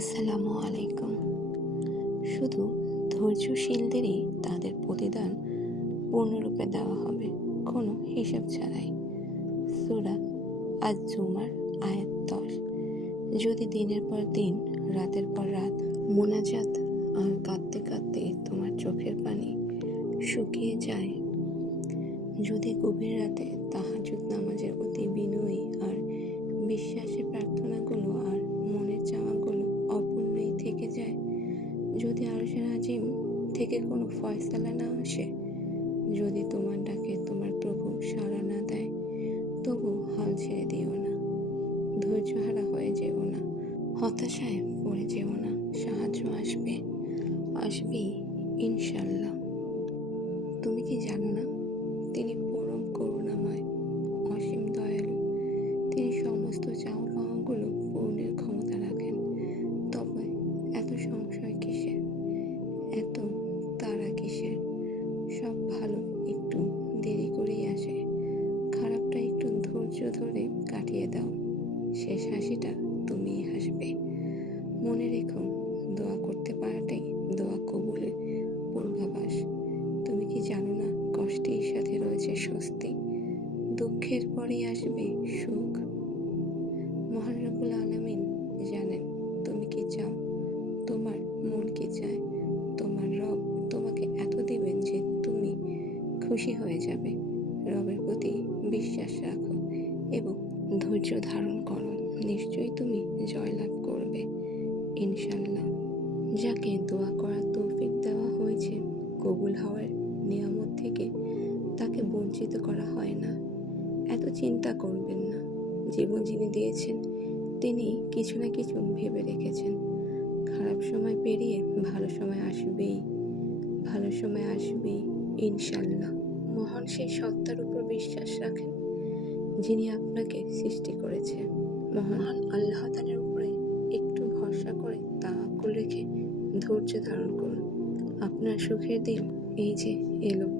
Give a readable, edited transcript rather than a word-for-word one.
আসসালামু আলাইকুম। শুধু ধৈর্যশীলদেরই তাদের প্রতিদান পূর্ণরূপে দেওয়া হবে, কোনো হিসাব ছাড়াই। সূরা আজ-জুমার আয়াত 10। যদি দিনের পর দিন, রাতের পর রাত মোনাজাত আর কাঁদতে কাঁদতে তোমার চোখের পানি শুকিয়ে যায়, যদি গভীর রাতে তাহাজ্জুদ নামাজের অতি বিনয়ী আর বিশ্বাসী প্রার্থনাগুলো আর মনের চাওয়াগুলো অপূর্ণই থেকে যায়, যদি আরশের আজিম থেকে কোনো ফয়সালা না আসে, যদি তোমার ডাকে তোমার প্রভু সাড়া না দেয়, তবু হাল ছেড়ে দিও না, ধৈর্যহারা হয়ে যেও না, হতাশায় পড়ে যেও না। সাহায্য আসবেই ইনশাল্লাহ। তুমি কি জানো না, তিনি পরম করুণাময়, অসীম দয়ালু। তিনি সমস্ত চাওয়া পাওয়াগুলো পূরণের ক্ষমতা রাখেন। তবে এত সংশয় কিসের, এত তাড়া কিসের? সব ভালো একটু দেরি করেই আসে। খারাপটা একটু ধৈর্য ধরে কাটিয়ে দাও, শেষ হাসিটা তুমিই হাসবে। মনে রেখো, দোয়া করতে পারাটাই দোয়া কবুলের পূর্বাভাস। তুমি কি জানো না, কষ্টের সাথে রয়েছে স্বস্তি, দুঃখের পরেই আসবে সুখ। মহান রব্বুল আলামিন জানেন তুমি কি চাও, তোমার মন কি চায়। তোমার রব তোমাকে এত দিবেন যে তুমি খুশি হয়ে যাবে। রবের প্রতি বিশ্বাস রাখো এবং ধৈর্য ধারণ করো, নিশ্চয়ই তুমি জয়লাভ করবে ইনশাল্লাহ। যাকে দোয়া করার তৌফিক দেওয়া হয়েছে কবুল হওয়ার নিয়ামত থেকে, তাকে বঞ্চিত করা হয় না। এত চিন্তা করবেন না, জীবন যিনি দিয়েছেন তিনি কিছু না কিছু ভেবে রেখেছেন। খারাপ সময় পেরিয়ে ভালো সময় আসবেই ইনশাল্লাহ। মহান সেই সত্তার উপর বিশ্বাস রাখেন যিনি আপনাকে সৃষ্টি করেছে। মহান আল্লাহ তাআলার উপরে একটু ভরসা করে তাওয়াক্কুল রেখে ধৈর্য ধারণ করুন। আপনার সুখের দিন এই যে এলো।